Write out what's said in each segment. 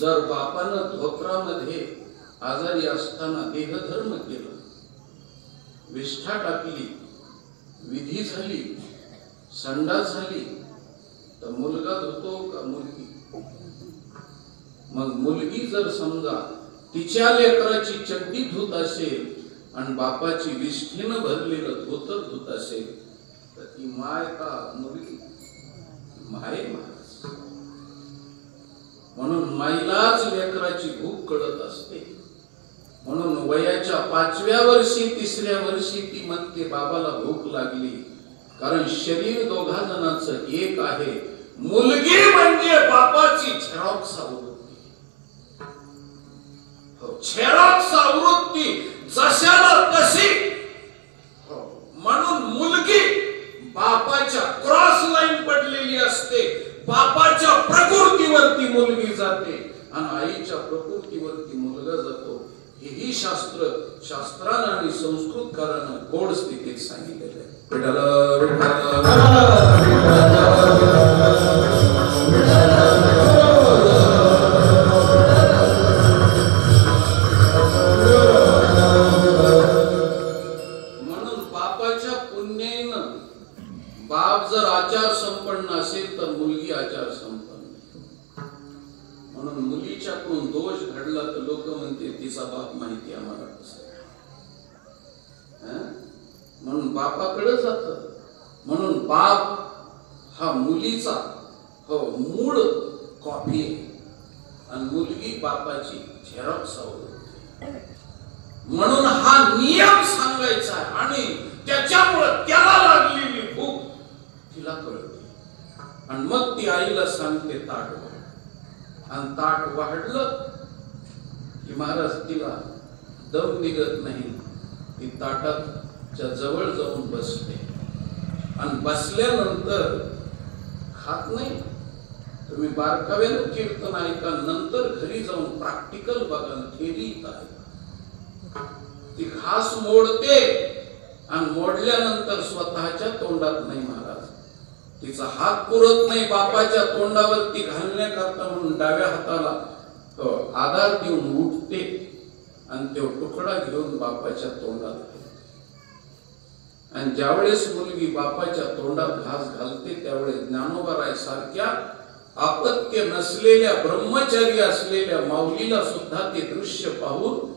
जर बापानं धोत्रामध्ये आजारी असताना देहधर्म केला, विष्ठा टाकली, विधी झाली, संडास झाली, तर मुलगा धुतो का मुलगी? मग मुलगी जर समजा तिच्या लेकराची चड्डी धुत असेल आणि बापाची विष्ठेनं भरलेलं धोतर धुत असेल, तर ती माय का मुलगी? माय महाराज. म्हणून माईलाच लेकराची भूक कळत असते. म्हणून वयाच्या 5व्या वर्षी 3ऱ्या वर्षी ती म्हणते बाबाला भूक लागली. कारण शरीर दोघा जणांचं एक आहे. मुलगी म्हणजे बापाची झेरॉक्स आवृत्ती. झेरॉक्स आवृत्ती जशाला तशी. म्हणून मुलगी बापाच्या क्रॉस लाईन पडलेली असते. बापाच्या प्रकृतीवरती मुलगी जाते आणि आईच्या प्रकृतीवरती मुलगा जातो. हेही शास्त्रानं आणि संस्कृतकारानं गोड स्थितीत सांगितलेलं आहे. म्हणून बापाच्या पुण्यानं बाप जर आचार संपन्न असेल तर मुलगी आचार संपन्न. म्हणून मुलीच्याकडून दोष घडला तर लोक म्हणते तिचा बाप माहिती आम्हाला कसं. म्हणून बापाकडे जात. म्हणून बाप हा मुलीचा मूळ कॉपी आहे आणि मुलगी बापाची झेरॉक्स आवडते. म्हणून हा नियम सांगायचा आहे आणि त्याच्यामुळे त्याला लागलेली भूक तिला कळते आणि मग ती आईला सांगते ताट वाढ. आणि ताट वाढलं की महाराज तिला दम निघत नाही. ती ताटाच्या जवळ जाऊन बसते आणि बसल्यानंतर खात नाही. तुम्ही बारकाव्यानं कीर्तन ऐका, नंतर घरी जाऊन प्रॅक्टिकल बघा, थेरी आहे. ती घास मोडते आणि मोडल्यानंतर स्वतःच्या तोंडात नाही महाराज. तिचा हात पुरत नाही बापाच्या तोंडावरती घालण्याकरता म्हणून डाव्या हाताला आधार देऊन उठते आणि तो तुकडा घेऊन बापाच्या तोंडात. आणि ज्यावेळेस मुलगी बापाच्या तोंडात घास घालते त्यावेळेस ज्ञानोबा सारख्या अपत्य नसलेल्या ब्रह्मचारी असलेल्या माऊलीला सुद्धा ते दृश्य पाहून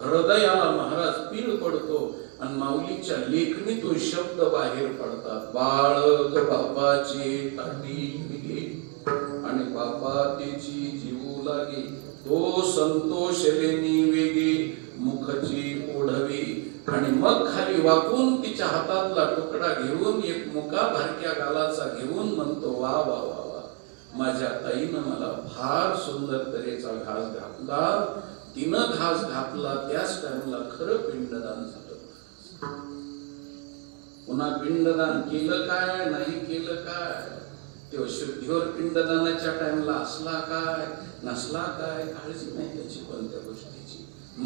हृदयाला महाराज पीड पडतो आणि माऊलीच्या लेखणीतून शब्द बाहेर पडतात. बाळक बापाची ताटी निघे आणि बापा त्याची जीवू लागे, तो संतोष लेनी वेगे मुखची ओढवी. आणि मग खाली वाकून तिच्या हातातला तुकडा घेऊन एक मुका भारक्या गालाचा घेऊन म्हणतो वा वा वा वा, माझ्या ताईनं मला फार सुंदर तऱ्हेचा घास घातला. तिनं घास घातला त्याच टाइमला खरं पिंडदान झालं. पुन्हा पिंडदान केलं काय नाही केलं काय, तो शुद्धीवर पिंडदानाच्या टाइमला असला काय नसला काय काळजी नाही त्याची कोणत्या गोष्टीची.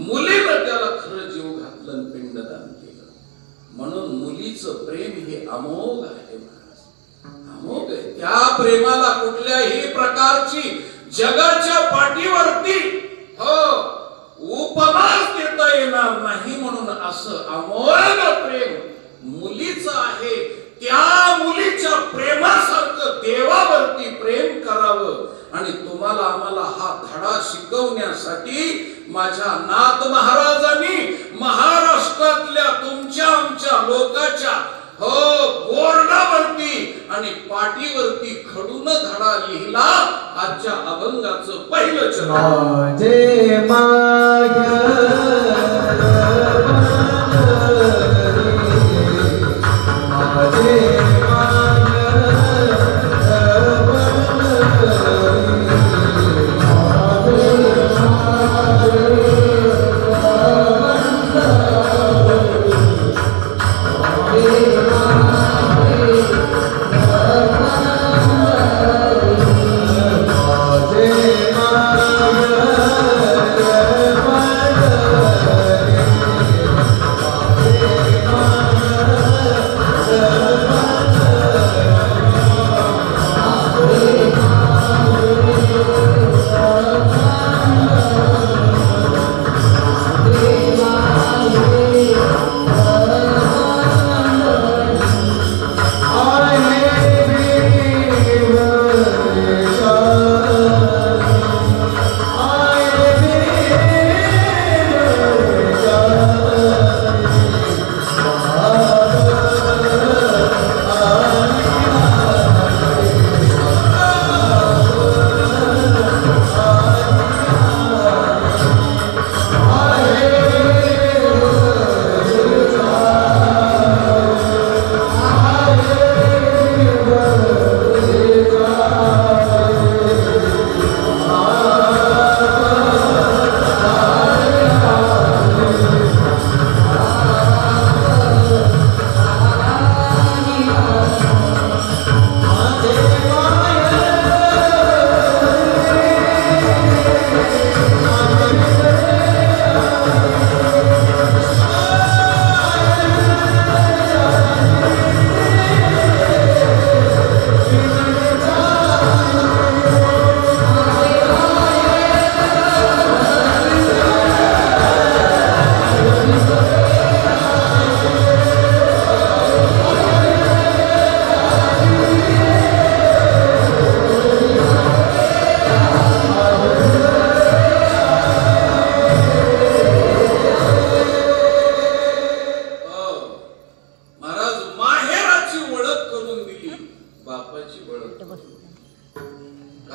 मुलीनं त्याला खरं जीव घातलं पिंडदान केलं. म्हणून मुलीचं प्रेम हे अमोघ आहे महाराज, अमोघ आहे. त्या प्रेमाला कुठल्याही प्रकारची जगाच्या पाठीवरती उपमाच देता येणार नाही. म्हणून असं अमोघ प्रेम मुलीचं आहे. त्या मुलीच्या प्रेमासारखं देवावरती प्रेम करावं. आणि तुम्हाला आम्हाला हा धडा शिकवण्यासाठी माझ्या नाथ महाराजांनी महाराष्ट्रातल्या तुमच्या आमच्या लोकांच्या बोर्डावरती आणि पाटीवरती खडून धडा लिहिला. आजच्या अभंगाचं पहिलं चरण. जय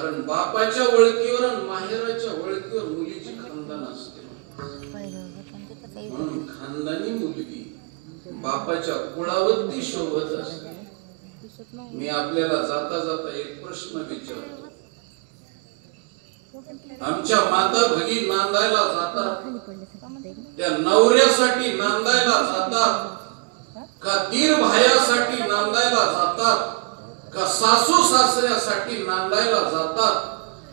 कारण बापाच्या ओळखीवर आणि माहेराच्या ओळखीवर मुलीची खानदान असते. म्हणून खानदानी मुलगी बापाच्या कुळावरती शोभत असते. मी आपल्याला जाता जाता एक प्रश्न विचारतो. आमच्या माता भगी नांदायला जातात, त्या नवऱ्यासाठी नांदायला जातात का दीर भायासाठी नांदायला जातात, का सासू सासऱ्यासाठी नांदायला जातात,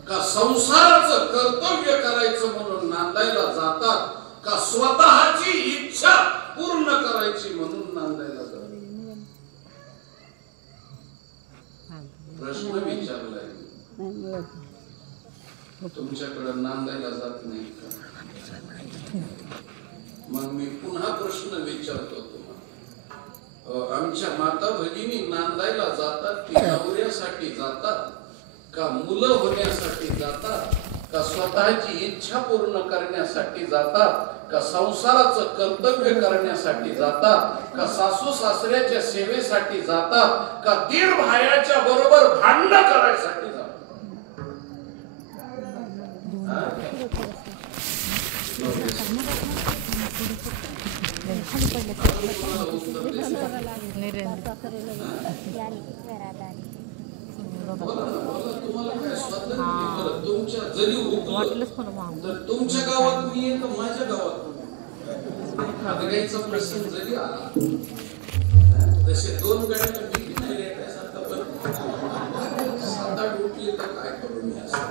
का संसाराचं कर्तव्य करायचं म्हणून नांदायला जातात, का स्वतःची इच्छा पूर्ण करायची म्हणून नांदायला जातात? प्रश्न विचारलाय. तुमच्याकडे नांदायला जात नाही का? मग मी पुन्हा प्रश्न विचारतो तुम्हाला. आमच्या माता भगिनी नांदायला जातात की नवऱ्यासाठी जातात, का मुलं होण्यासाठी जातात, का स्वतःची इच्छा पूर्ण करण्यासाठी जातात, का संसाराचं कर्तव्य करण्यासाठी जातात, का सासू सासऱ्याच्या सेवेसाठी जातात, का दीर भायाच्या बरोबर भांडण करायसाठी जातात? तुमच्या गावात मी आहे तर माझ्या गावात प्रसंग जरी आला तसे दोन गाड्या मी नाही रेटायसारखा, पण 7-8 उठले तर काय करू मी? असं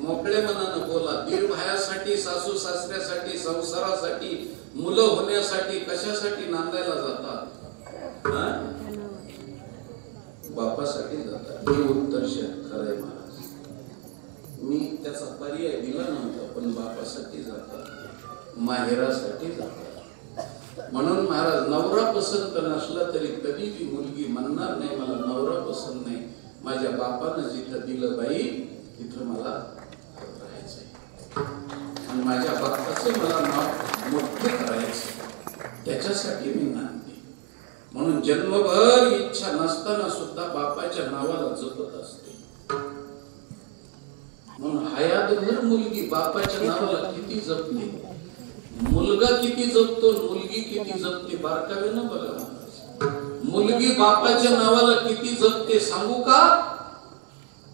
मोकळे मनानं बोला. दीर भायासाठी, सासू सासऱ्यासाठी, संसारासाठी, मुलं होण्यासाठी कशासाठी नांदायला जातात? बापासाठी जातात. हे उत्तर खरंय महाराज. मी त्याचा पर्याय दिला नव्हता, पण बापासाठी जातात, माहेरासाठी जातात. म्हणून महाराज, नवरा पसंत नसला तरी कधी ती मुलगी म्हणणार नाही मला नवरा पसंत नाही, माझ्या बापानं जिथं दिलं बाई तिथं मला राहायचंय आणि माझ्या बापाचं मला नाव मोठं करायचं, त्याच्यासाठी मी नांदते. म्हणून जन्मभर इच्छा नसताना सुद्धा बापाच्या नावाला जपत असते. म्हणून हयातभर मुलगी बापाच्या नावाला किती जपते, मुलगा किती जपतो, मुलगी किती जपते, बारकावेनं बघा. मुलगी बापाच्या नावाला किती जपते सांगू का?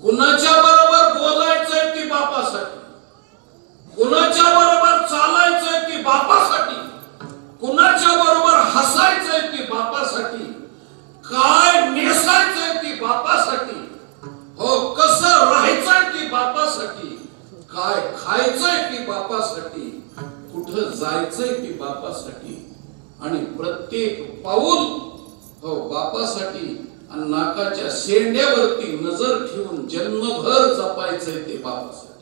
कुणाच्या बरोबर बोलायचंय ती बापासाठी, कुणाच्या बरोबर चालायचंय ती बापासाठी, कुणाच्या बरोबर हसायचंय ती बापासाठी, काय नेसायचंय ती बापासाठी, हो कसं राहायचंय ती बापासाठी, काय खायचंय ती बापासाठी, कुठं जायचंय ती बापासाठी, आणि प्रत्येक पाऊल हो बापासाठी, आणि नाकाच्या शेंड्यावरती नजर ठेवून जन्मभर जपायचंय ते बापासाठी.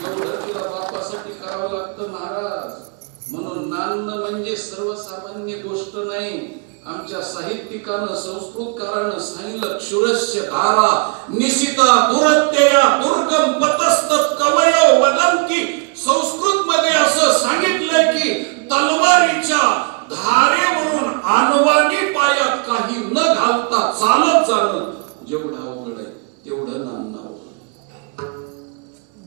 एवढं तुला बापासाठी करावं लागतं महाराज. म्हणून नांदणं म्हणजे सर्वसामान्य गोष्ट नाही. आमच्या साहित्यिकानं, संस्कृतकारानं सांगितलं, क्षुरस्य धारा निशिता दुरत्यया दुर्गम पतस्तत कवयो वदन्ति. संस्कृत मध्ये असं सांगितलंय की तलवारीच्या धारेवरून आणवानी पायात काही न घालता चालत जाणं जेवढं अवघड आहे तेवढं नांदणं अवघड.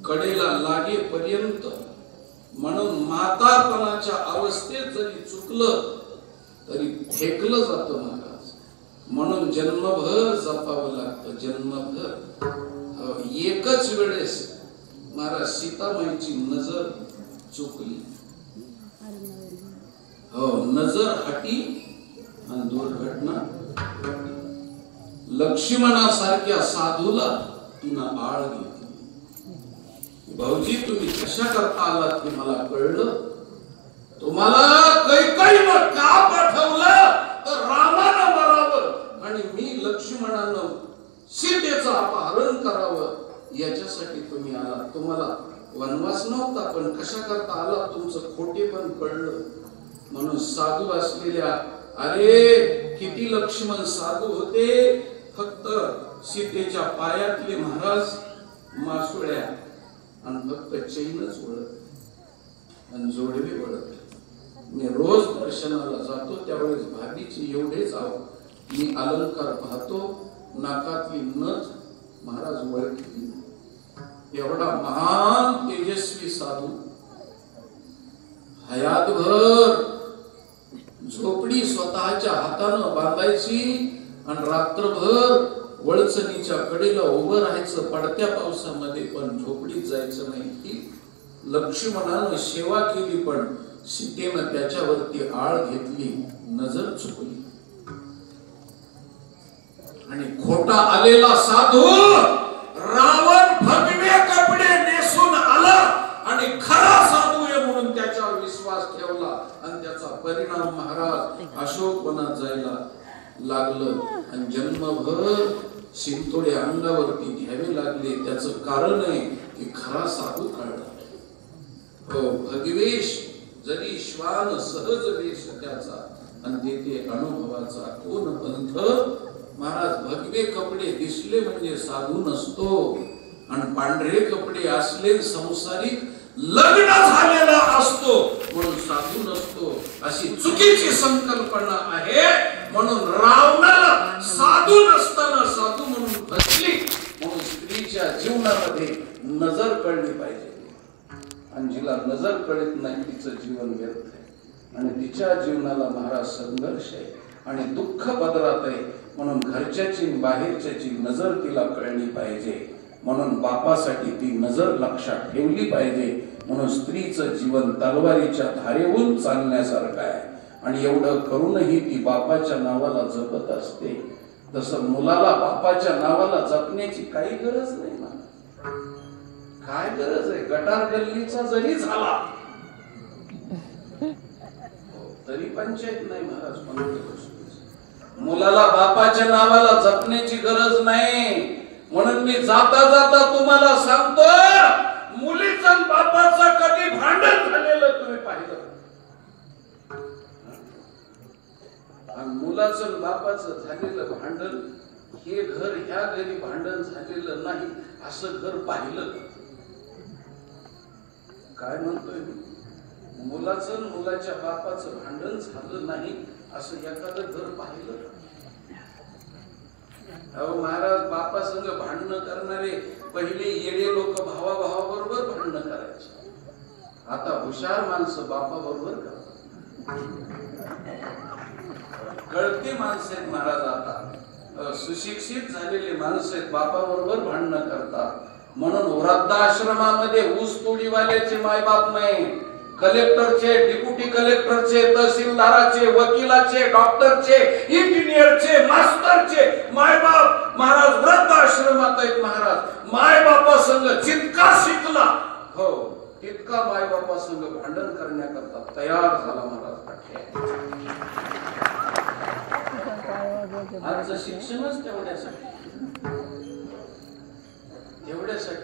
कडेला लागेपर्यंत, म्हणून म्हातारपणाच्या अवस्थेत जरी चुकलं तरी फेकलं जातं महाराज. म्हणून जन्मभर जपावं लागतं, जन्मभर. एकच वेळेस महाराज सीतामाईची नजर चुकली, हो नजर हटी आणि दुर्घटना. लक्ष्मणासारख्या साधूला तिनं आळ घेतली. भाऊजी तुम्ही कशा करता आलात ते मला कळलं. तुम्हाला कैकेयीनं का पाठवलं तर रामानं मरावं आणि मी लक्ष्मणानं सीतेचं अपहरण करावं याच्यासाठी तुम्ही आलात. तुम्हाला वनवास नव्हता, पण कशा करता आला तुमचं खोटेपण कळलं. म्हणून साधू असलेल्या, अरे किती लक्ष्मण साधू होते, फक्त सीतेच्या पायातले महाराज मासुळ्या आणि फक्त चैनच ओळख आणि जोडवे ओळख. मी रोज दर्शनाला जातो त्यावेळेस भाभीची एवढेच मी अलंकार पाहतो, नाकातली नथ महाराज ओळखली. एवढा महान तेजस्वी साधू हयातभर झोपडी स्वतःच्या हातानं बांधायची आणि रात्रभर वळचणीच्या कडेला उभं राहायचं पडत्या पावसामध्ये, पण झोपडीत जायचं नाही. की लक्ष्मणानं सेवा केली, पण सीतेनं त्याच्यावरती आळ घेतली, नजर चुकली. आणि खोटा आलेला साधू रावण भगवे कपडे नेसून आला आणि खरा साधू आहे म्हणून त्याच्यावर विश्वास ठेवला आणि त्याचा परिणाम महाराज अशोकवनात जायला लागलं आणि जन्मभर शिंतोडे अंगावरती घ्यावे लागले. त्याचं कारण आहे की खरा साधू कळला. हो, भगवेश जरी श्वान सहज वेश त्याचा आणि तेथे अनुभवाचा कोण पंथ. महाराज भगवे कपडे दिसले म्हणजे साधू नसतो आणि पांढरे कपडे असले संसारिक लग्न झालेला असतो म्हणून साधू नसतो, अशी चुकीची संकल्पना आहे. म्हणून रावणाला साधू नसताना साधू म्हणून बसली. म्हणून स्त्रीच्या जीवनामध्ये नजर कळली पाहिजे आणि जिला नजर कळत नाही तिचं जीवन व्यर्थ आहे आणि तिच्या जीवनाला महाराज संघर्ष आहे आणि दुःख पदरात आहे. म्हणून घरच्याची बाहेरच्याची नजर तिला कळली पाहिजे. म्हणून बापासाठी ती नजर लक्षात ठेवली पाहिजे. म्हणून स्त्रीचं जीवन तलवारीच्या धारेहून चालण्यासारखं आहे आणि एवढं करूनही ती बापाच्या नावाला जपत असते. तसं मुलाला बापाच्या नावाला जपण्याची काही गरज नाही ना. काय गरज आहे? गटार गल्लीचा जरी झाला तरी पंचायत नाही महाराज. मुलाला बापाच्या नावाला जपण्याची गरज नाही. म्हणून मी जाता जाता तुम्हाला सांगतो, मुलीचं बापाचं कधी भांडण झालेलं तुम्ही पाहिलं? आणि मुलाचं बापाचं झालेलं भांडण हे घर ह्या घरी भांडण झालेलं नाही असं घर पाहिलं? काय म्हणतोय मी? मुलाचं मुलाच्या बापाचं भांडण झालं नाही असं एखादं घर पाहिलं? अहो महाराज, बापा संग भांडणं करणारे पहिले येडे लोक भावाबरोबर भांडणं करायचे. आता हुशार माणसं बापा बरोबर करतात. कळते माणसं आहेत महाराज. आता सुशिक्षित झालेले माणसं आहेत, बापा बरोबर भांडणं करतात. म्हणून वृद्धाश्रमामध्ये ऊस तोडीवाल्याचे मायबाप नाही, कलेक्टरचे, डेप्युटी कलेक्टरचे, तहसीलदाराचे, वकिलाचे, डॉक्टरचे, इंजिनियरचे, मास्टरचे मायबाप महाराज वृद्धाश्रमात आहेत. महाराज मायबापा संग जितका शिकला हो तितका मायबापा संग भांडण करण्याकरता तयार झाला महाराज. आजचं शिक्षणच तेवढ्यासाठी.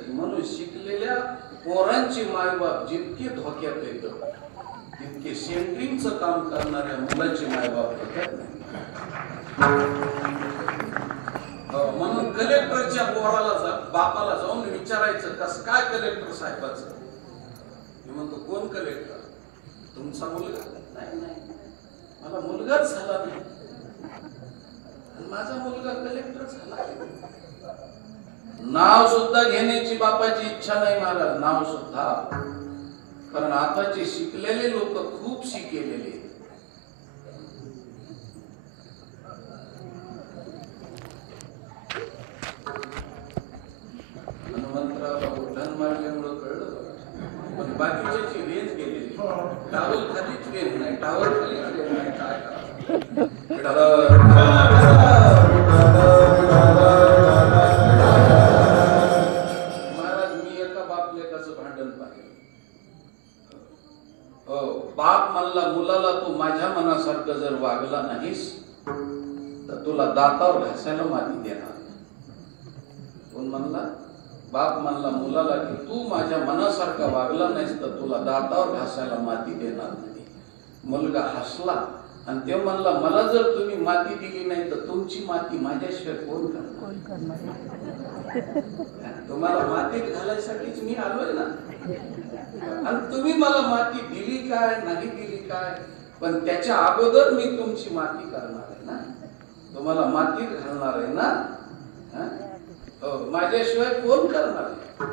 म्हणून शिकलेल्या पोरांची मायबाप जितके धोक्यात येतं तितके सेंट्रिंगचं काम करणाऱ्या मुलाचे मायबाप धोक्यात नाही. म्हणून कलेक्टरच्या पोराला बापाला जाऊन विचारायचं कसं काय कलेक्टर साहेबाचं? मी म्हणतो कोण कलेक्टर? तुमचा मुलगा? नाही नाही, मला मुलगाच झाला नाही. माझा मुलगा कलेक्टर झाला. नाव सुद्धा घेण्याची बापाची इच्छा नाही महाराज, नाव सुद्धा. कारण आताचे शिकलेले लोक खूप शिकेलेले. हनुमंतरावला उड्डाण मारल्यामुळं कळलं, पण बाकीच्याची रेंज गेलेली. टावर खालीच रेंज नाही, टावर खालीच रेंज नाही. काय बाप म्हणला मुलाला तू माझ्या मनासारखं जर वागला नाहीस तर तुला दातावर घासायला माती देणार. कोण म्हणला? बाप म्हणला मुलाला की तू माझ्या मनासारखा वागला नाहीस तर तुला दातावर घासायला माती देणार नाही. मुलगा हसला आणि ते म्हणला मला जर तुम्ही माती दिली नाही तर तुमची माती माझ्याशिवाय कोण करणार? तुम्हाला मातीत घालायसाठीच मी आलोय ना. आणि तुम्ही मला माती दिली काय नाही दिली काय, पण त्याच्या अगोदर मी तुमची माती करणार आहे ना. तुम्हाला मातीत घालणार आहे ना? हो, माझ्याशिवाय कोण करणार आहे?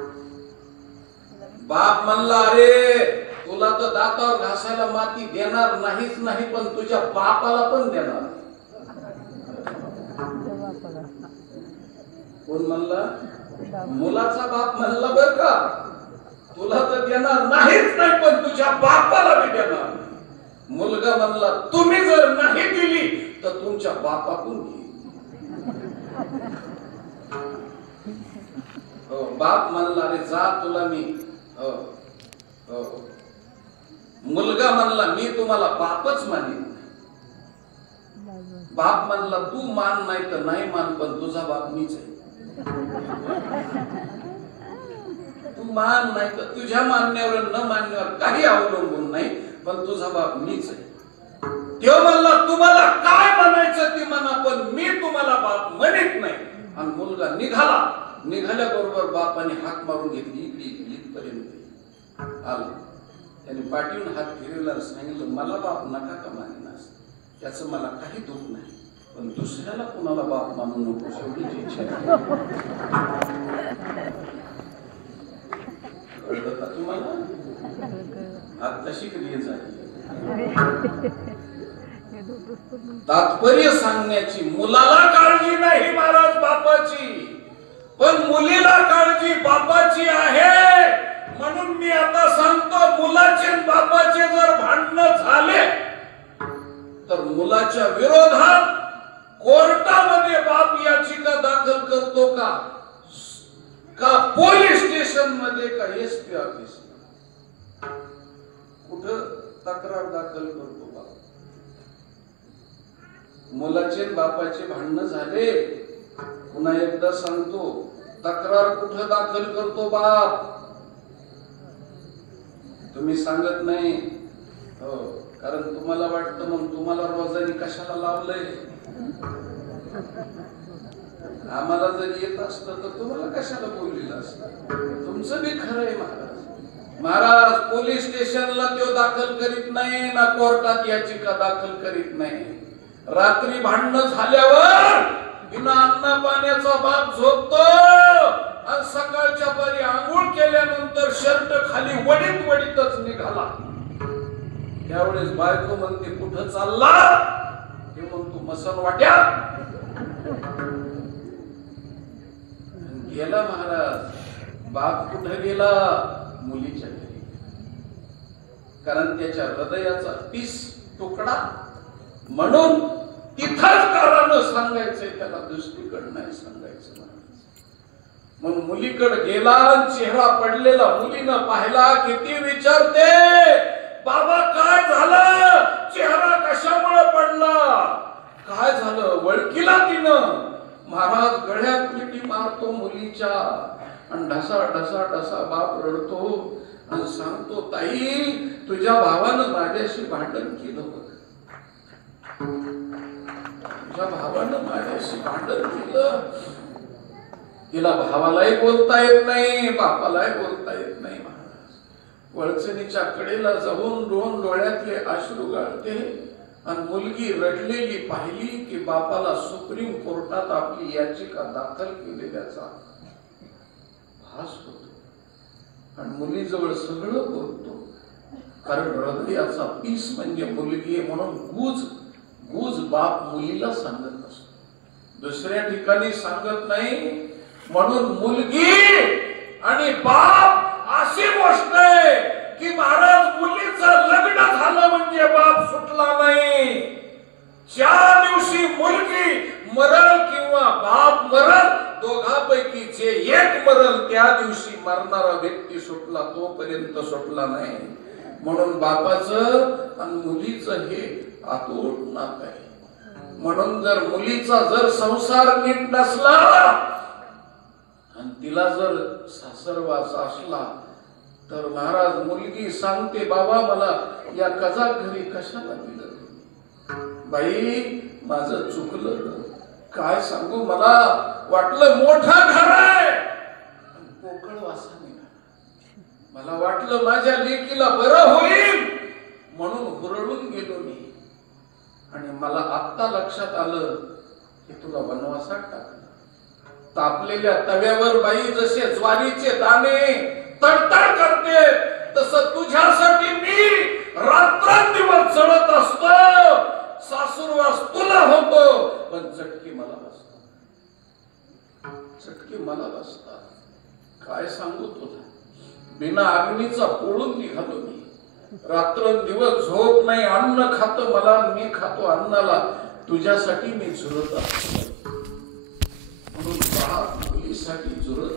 बाप म्हणला, अरे तुला तर दातावर घासायला माती देणार नाहीच नाही, पण तुझ्या बापाला पण देणार. कोण म्हणला? मुलाचा बाप म्हणला, बर का, तुला तर देणार नाहीच नाही, पण तुझ्या बापाला बी देणार. मुलगा म्हणला, तुम्ही जर नाही दिली तर तुमच्या बापाकडून घे. हो, बाप म्हणला, अरे जा तुला मी. हो, हो. मुलगा म्हणला, मी तुम्हाला बापच मानेन. बाप म्हणला, तू मान नाही तर नाही मान, पण तुझा बाप मीच आहे. तू मान नाही तर तुझ्या मानण्यावर न मानण्यावर काही अवलंबून नाही, पण तुझा बाप मीच आहे. तेव्हा म्हणला, तुम्हाला काय म्हणायचं ती म्हणा, पण मी तुम्हाला बाप म्हणत नाही. आणि मुलगा निघाल्याबरोबर बापाने हाक मारून घेतली, इकडे इथपर्यंत आला. त्याने पाठीवून हात फिरवला, सांगितलं, मला बाप नका का मानेनास, त्याचं मला काही दुःख नाही, पण दुसऱ्याला कुणाला बाप मानू नको, एवढीच इच्छा आहे. कळलं का तुम्हाला? आज तशी क्रिया झाली. तात्पर्य सांगण्याची, मुलाला काळजी नाही महाराज बापाची, पण मुलीला काळजी बापाची आहे. म्हणून मी आता सांगतो, मुलाचे बापाचे जर भांडण झाले तर मुलाच्या विरोधात कोर्टामध्ये बाप याचिका दाखल करतो का पोलीस स्टेशन मध्ये, का एसपी ऑफिस, कुठं तक्रार दाखल करतो बाप? मुलाचे बापाचे भांडण झाले, पुन्हा एकदा सांगतो, तक्रार कुठं दाखल करतो बाप? तुम्ही सांगत नाही. हो, कारण तुम्हाला वाटतं मग तुम्हाला रोजानी कशाला लावलंय. आम्हाला जर येत असतं तर तुम्हाला कशाला बोललेलं असतं. तुमचं बी खरं आहे महाराज. महाराज पोलीस स्टेशनला तो दाखल करीत नाही ना कोर्टात याचिका दाखल करीत नाही. रात्री भांडण झाल्यावर बिना अन्ना पाण्याचा बाप झोपतो आणि सकाळच्या पारी आंघोळ केल्यानंतर शर्ट खाली वडीतच निघाला. त्यावेळेस बायको म्हणते, कुठं चालला? ते म्हणतो, मसन वाट्यात. गेला महाराज. बाप कुठं गेला? मुलीच्या घरी. कारण त्याच्या हृदयाचा पीस तुकडा, म्हणून तिथंच कारण सांगायचंय त्याला, दुसरीकडे नाही सांगायचं. मग मुलीकडे गेला, चेहरा पडलेला मुलीनं पाहिला, किती विचारते, बाबा काय झालं? चेहरा कशामुळे पडला? काय झालं? वळकीला तिनं. महाराज गळ्यात मिठी मारतो मुलीच्या, आणि ढसा ढसा ढसा बाप रडतो आणि सांगतो, ताई तुझ्या भावानं माझ्याशी भांडण केलं होतं. तुझ्या भावानं माझ्याशी भांडण केलं. तिला भावालाही बोलता येत नाही, बापालाही बोलता येत नाही. महाराज वळचणीच्या कडेला जाऊन दोन डोळ्यातले अश्रू गाळते आणि मुलगी रडलेली पाहिली की बापाला सुप्रीम कोर्टात आपली याचिका दाखल केलेल्याचा भास होतो आणि मुलीजवळ सगळं बोलतो. कारण हृदयाचा पीस म्हणजे मुलगी आहे, म्हणून गुज बाप मुलीला सांगत असतो, दुसऱ्या ठिकाणी सांगत नाही. म्हणून मुलगी आणि बाप अशी गोष्ट आहे की महाराज मुलीचं लग्न झालं म्हणजे बाप सुटला नाही. ज्या दिवशी मुलगी मरल किंवा बाप मरल, दोघांपैकी जे एक मरल त्या दिवशी मरणारा व्यक्ती सुटला, तोपर्यंत सुटला नाही. म्हणून बापाचं आणि मुलीचं हे अतूट नातं आहे. म्हणून जर मुलीचा जर संसार नीट नसला आणि तिला जर सासरवास असला तर महाराज मुलगी सांगते, बाबा मला या कजा घरी कशाला दिलं? बाई माझं चुकलं, काय सांगू, मला वाटलं मोठं घर आहे पोकळ वासाने, मला वाटलं माझ्या लेकीला बरं होईल म्हणून हुरळून गेलो मी. आणि मला आत्ता लक्षात आलं हे तुला वनवासात टाकलं. तापलेल्या तव्यावर बाई जसे ज्वारीचे दाणे तडतड करते, तसं तुझ्यासाठी मी रात्रंदिवस जळत असतो. सासूरवास तुला होतो, पण चटके मला बसतात. चटके मला बसतात. काय सांगू तुला, बिना अग्नीचा पोळून निघालो मी. रात्रंदिवस झोप नाही, अन्न खातो मला, मी खातो अन्नाला. तुझ्यासाठी मी झुरत असतो. म्हणून मुलीसाठी झुरत